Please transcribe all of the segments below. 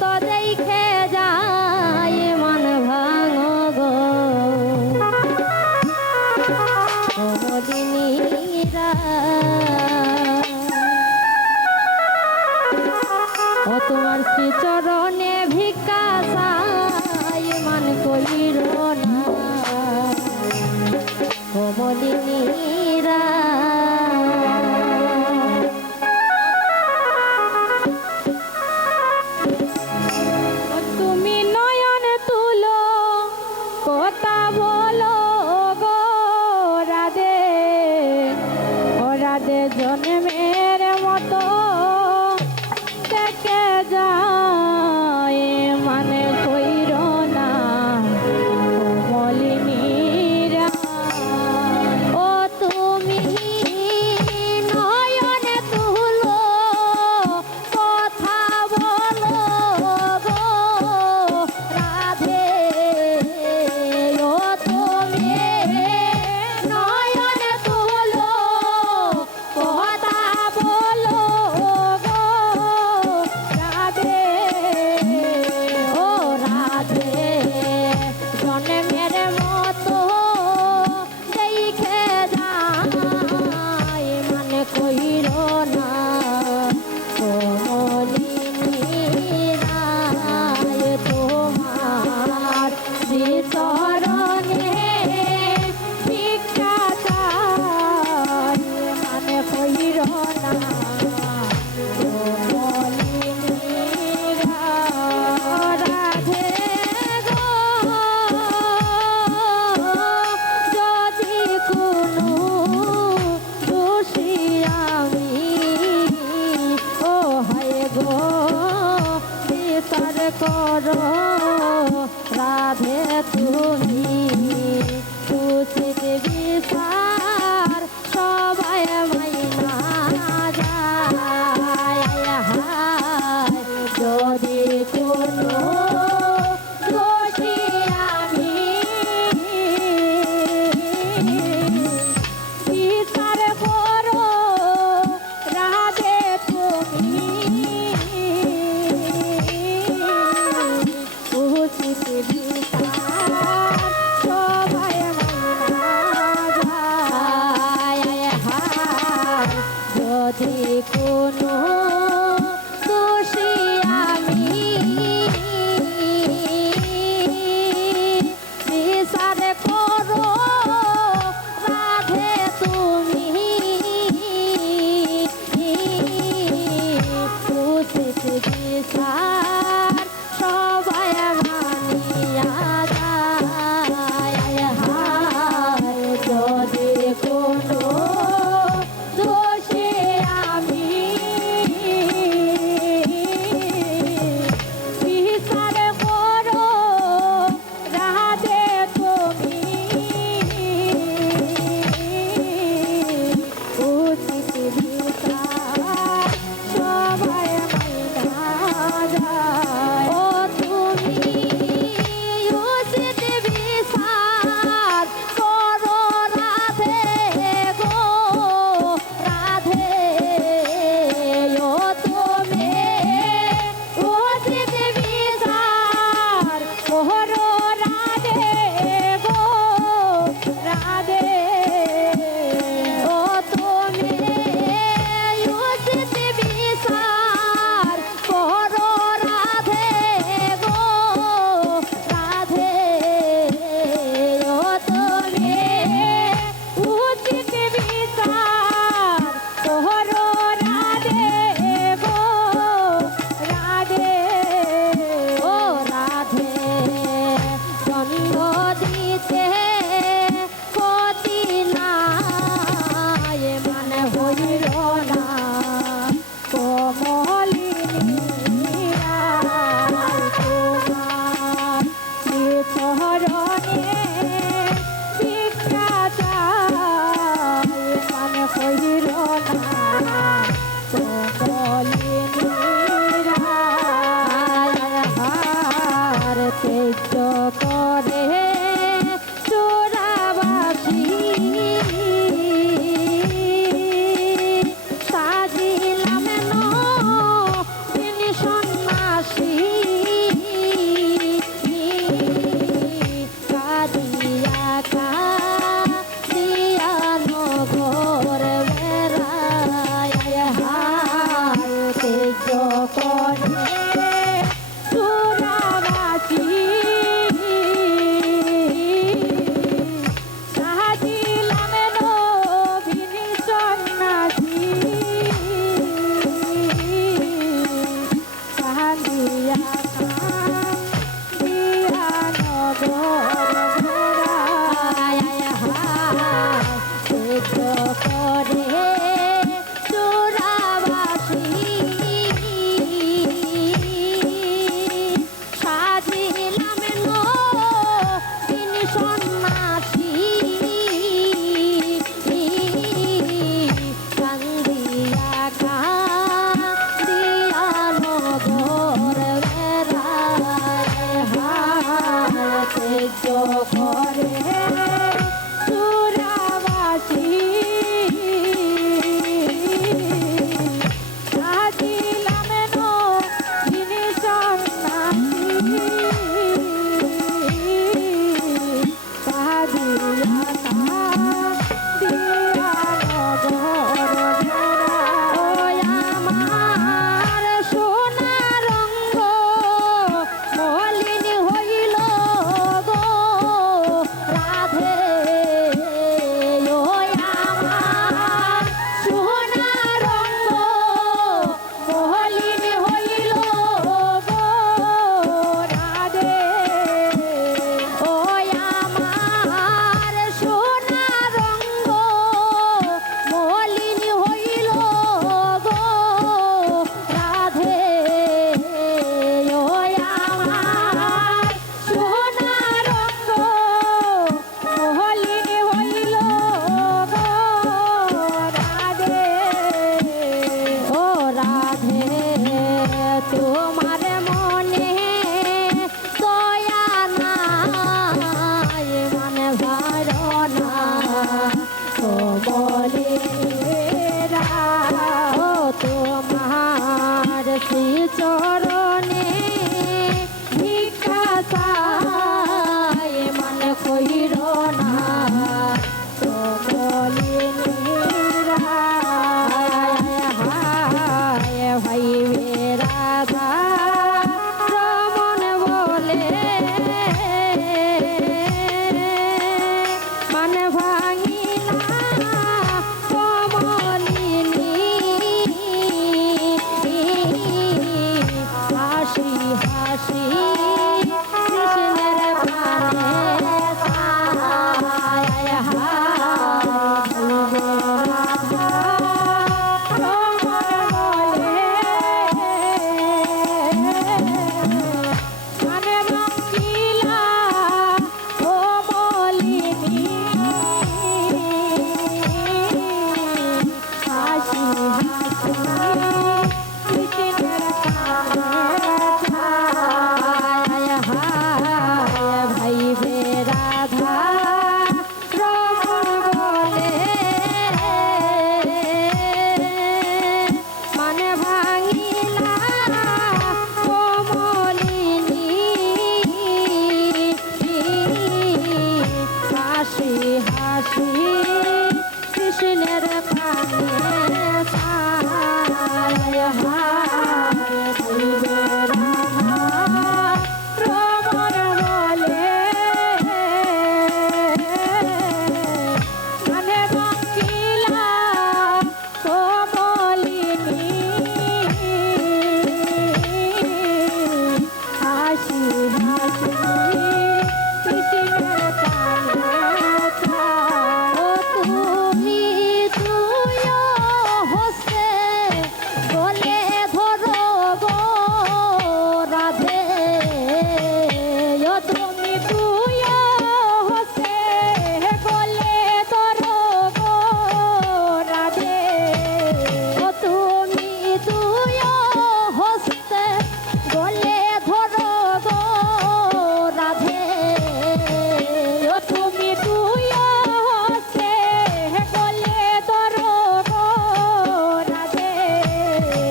মতো দেখে যায় মন ভাঙো গো কমলিনীরা ও তোমার শ্রীচরণে ভিক্ষা চাই মান কইর না কমলিনীরা তুমি নয়ন তুলো কথা বলো গো রাধে ও রাধে জন্মের মতো দেখে যায় মানে কইর না কমলিনীরা ও তুমি নয়ন তুলো কথা বলো গো রাধে ও তুমি নয়ন তুলো কথা বলো গো রাধে ও রাধে জন্মের মতো দেখে যায় মানে কইর না কমলিনীরা তোমার শ্রীচরণে ভিক্ষা চাই মানে কইর না কমলিনীরা রাধে গো যদি কোনো দোষী আমি ও হায় গো বিচার করো রাধে তুমি উচিত বিচার সবাই মাইনা যায় হায় যদি কোনো দোষী আমি বিচার করো রাধে তুমি উচিত বিচার সবাই মানা যায় হায় যদি কোনো দোষী আমি বিচার করো রাধে তুমি উচিত বিচার সবাই মানিয়া যায় হায় যদি কোনো দোষী আমি বিচার করো রাধে তুমি উচিত বিচার সবাই মাইনা যায় করে সুরাবাসী সাজিলাম নবীন সন্ন্যাসী কান্দিয়া কান্দিয়া নগর ঘোরায় করে চোরাবাসী সাজিলাম নবীন সন্ন্যাসী কান্দিয়া কান্দিয়া নগর বেড়ায় হাতে করে চোরাবাসী সাজিলাম নবীন সন্ন্যাসী কাঁদিয়া কাঁদিয়া নগর ওই আমার সোনার রঙ্গ মলিন হইল গো রাধে ওই আমার সোনার রঙ্গ মলিন হইল গো রাধে ওই আমার সোনার রঙ্গ মলিন হইল গো রাধে ওই আমার সোনার রঙ্গ মলিন হইল গো রাধে ও রাধে তোমার মনে দয়া নাই মানে ভারনা ও বলিরা ও তোমার শ্রী চরণে ভিক্ষা চাই মানে কইর না ও বলিরা ভাই রাধা রমন বলে মান ভাঙিলা কমলিনী হাসি হাসি কৃষ্ণের প্রাণে ছায় মানে বাঙ্গিলা ও মলিনী হাসি হাসি কৃষ্ণের কানে ছায় ভাই রাধা রমন বলে মানে ভাঙিলা কমলিনী হাসি হাসি কৃষ্ণের প্রাণে ছায় রমন বলে মানে বাঙ্গিলা কমলিনী হাসি হাসি কৃষ্ণের প্রাণে ছায় ও তুমি তুইও হস্তে বলে ধরো গো রাধে ও তুমি তুইও হস্তে বলে ধরো গো রাধে ও তুমি তুইও হস্তে বলে ধরো গো রাধে ও তুমি তুইও হস্তে বলে ধরো গো রাধে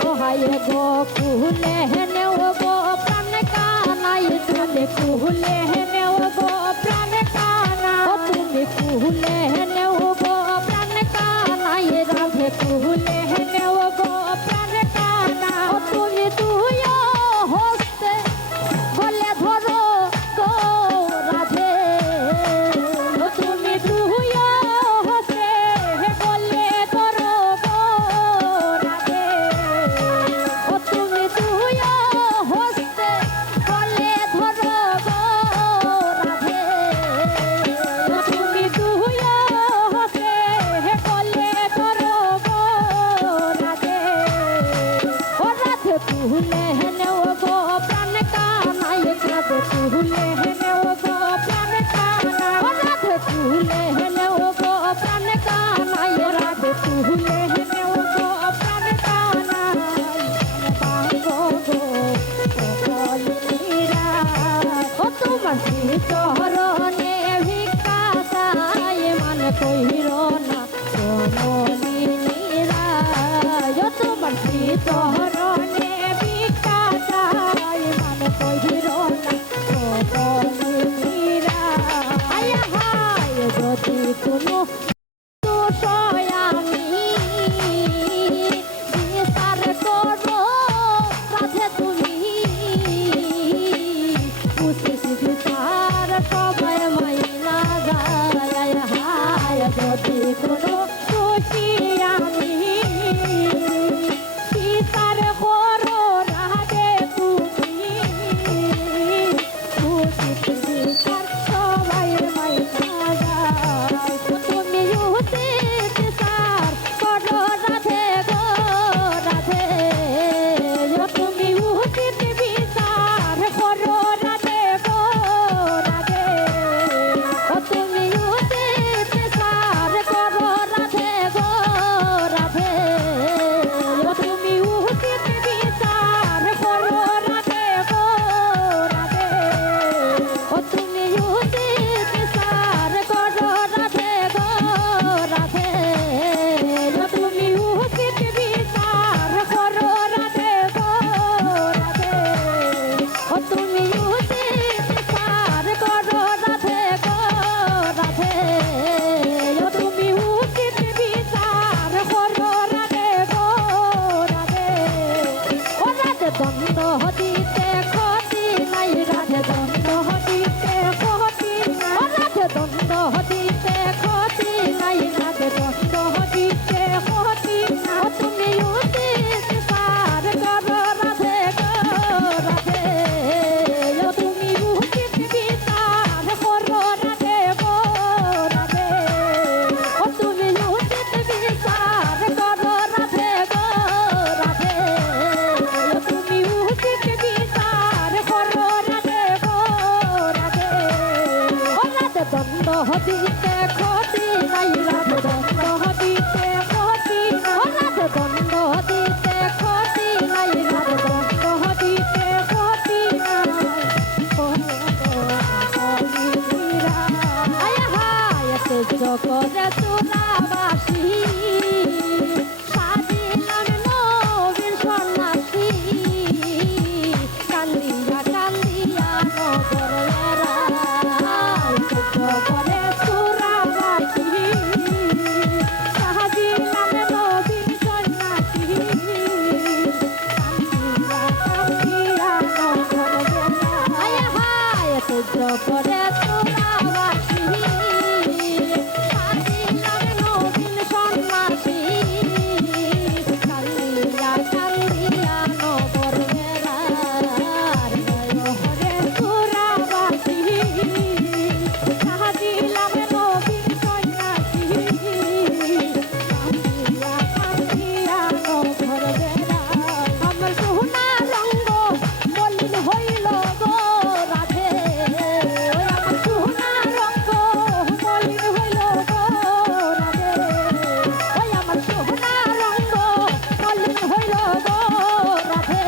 ও হায় গো কুলে নেও গো প্রাণ কানাই তুমি কুলে নেও গো প্রাণ কানা ও তুমি কুলে নেও গো প্রাণ কানাই রাধে কুলে নেও গো প্রাণ কানা ও তুমি চরণে ভিক্ষা চাই মান কহির না গোপনে মীরা আয়া হায় যদি কোনো দোষ আমি বিচার করো রাধে তুমি উচিত বিচার সবাই মাইনা যায় হায় যদি কোনো খুশি আমি বিচার করো রাধে তুমি উচিত বিচার সবাই মাইনা যায় তুমি উচিত বিচার করো রাধে গো রাধে তুমি উচিত বিচার করো রাধে গো রাধে তুমি উচিত বিচার করো রাধে গো রাধে তুমি উচিত বিচার করো রাধে গো রাধে তুমি উচিত বিচার করো রাধে গো রাধে তুমি উচিত বিচার করো রাধে গো রাধে তুমি উচিত বিচার করো রাধে গো রাধে তুমি উচিত বিচার করো রাধে গো রাধে ও রাধে দ্বন্দ্ব দিতে ক্ষতি নাই রাধে দ্বন্দ্ব দিতে ক্ষতি ও রাধে দ্বন্দ্ব দিতে ক্ষতি নাই রাধে দ্বন্দ্ব দিতে ক্ষতি তুমি উচিত বিচার করো রাধে গো রাধে তুমি উচিত বিচার করো রাধে গো রাধে তুমি উচিত বিচার করো রাধে গো রাধে তুমি উচিত বিচার করো রাধে গো রাধে ও রাধে দ্বন্দ্ব দিতে ক্ষতি নাই রাধে দ্বন্দ্ব দিতে ক্ষতি ও রাধে দ্বন্দ্ব দিতে ক্ষতি নাই রাধে দ্বন্দ্ব দিতে ক্ষতি নাই আয় হায় তেজ করে চুরাবাসী সাজিলাম নবীর সন্ন্যাসী কান্দিয়া কান্দিয়া নগর এরাই তেজ করে চুরাবাসী সাজিলাম নবীর সন্ন্যাসী কান্দিয়া কান্দিয়া নগর এরাই আয় হায় তেজ করে চুরাবাসী সাজিলাম নবীন সন্ন্যাসী কান্দিয়া কান্দিয়া নগর বেড়ার হরে চুরাবাসী সাজিলাম নবীন সন্ন্যাসী কান্দিয়া কান্দিয়া নগর বেড়ার আমার সোনা রঙ্গ মলিন হইল গো রাধে আমার সোনা রঙ্গ মলিন হইল গো রাধে আমার সোনা রঙ্গ মলিন হইল গো রাধে